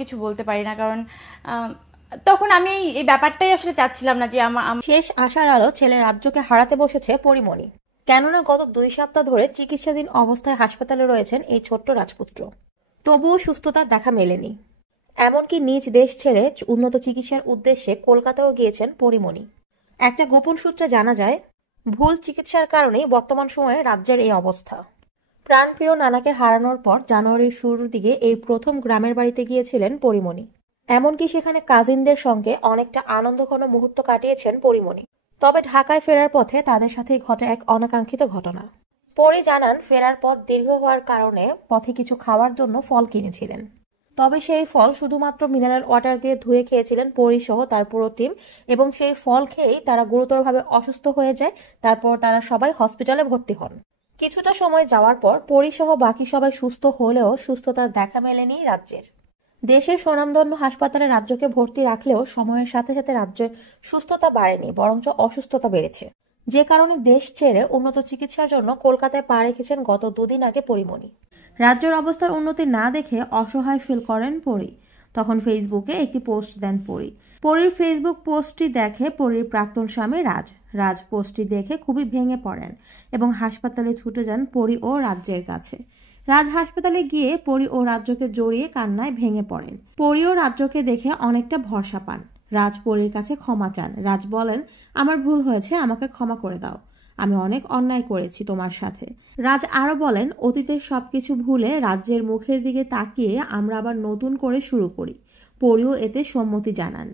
কিছু বলতে পারি না, কারণ তখন আমি এই ব্যাপারটাই আসলে চাচ্ছিলাম না যে শেষ আশার আলো ছেলে রাজ্যকে হারাতে বসেছে পরিমণি। কেননা গত 2 সপ্তাহ ধরে চিকিৎসাধীন অবস্থায় হাসপাতালে রয়েছেন এই ছোট্ট রাজপুত্র। তবুও সুস্থতার দেখা মেলেনি। এমনকি নিজ দেশ ছেড়ে উন্নত চিকিৎসার উদ্দেশ্যে কলকাতাও গিয়েছেন পরিমণি। একটা গোপন সূত্রে জানা যায়, ভুল চিকিৎসার কারণেই বর্তমান সময়ে রাজ্যের এই অবস্থা। প্রাণপ্রিয় নানাকে হারানোর পর জানুয়ারির শুরুর দিকে এই প্রথম গ্রামের বাড়িতে গিয়েছিলেন পরিমণি। এমনকি সেখানে কাজিনদের সঙ্গে অনেকটা আনন্দঘন মুহূর্ত কাটিয়েছেন পরিমণি। তবে ঢাকায় ফেরার পথে তাদের সাথেই ঘটে এক অনাকাঙ্ক্ষিত ঘটনা। পরি জানান, ফেরার পথ দীর্ঘ হওয়ার কারণে পথে কিছু খাওয়ার জন্য ফল কিনেছিলেন। তবে সেই ফল শুধুমাত্র মিনারেল ওয়াটার দিয়ে ধুয়ে খেয়েছিলেন পরি সহ তার পুরো টিম, এবং সেই ফল খেয়েই তারা গুরুতরভাবে অসুস্থ হয়ে যায়। তারপর তারা সবাই হসপিটালে ভর্তি হন। কিছুটা সময় যাওয়ার পর পরি সহ বাকি সবাই সুস্থ হলেও সুস্থতার দেখা মেলেনি রাজ্যের। দেশের স্বনামধন্য হাসপাতালে রাজ্যকে ভর্তি রাখলেও সময়ের সাথে সাথে রাজ্যের সুস্থতা বাড়েনি, বরঞ্চ অসুস্থতা বেড়েছে। যে কারণে দেশ ছেড়ে উন্নত চিকিৎসার জন্য কলকাতায় পা রেখেছেন গত 2 দিন আগে পরিমণি। রাজ্যের অবস্থার উন্নতি না দেখে অসহায় ফিল করেন পরি। তখন ফেসবুকে একটি পোস্ট দেন পরি। পরির ফেসবুক পোস্টটি দেখে পরির প্রাক্তন স্বামী রাজ। রাজ পোস্টটি দেখে খুবই ভেঙে পড়েন এবং হাসপাতালে ছুটে যান পরি ও রাজ্যের কাছে। রাজ হাসপাতালে গিয়ে পরি ও রাজ্যকে জড়িয়ে কান্নায় ভেঙে পড়েন। পরি ও রাজ্যকে দেখে অনেকটা ভরসা পান। রাজ পরির কাছে ক্ষমা চান। রাজ বলেন, আমার ভুল হয়েছে, আমাকে ক্ষমা করে দাও, আমি অনেক অন্যায় করেছি তোমার সাথে। রাজ আরো বলেন, অতীতের সবকিছু ভুলে রাজ্যের মুখের দিকে তাকিয়ে আমরা আবার নতুন করে শুরু করি। পরিও এতে সম্মতি জানান।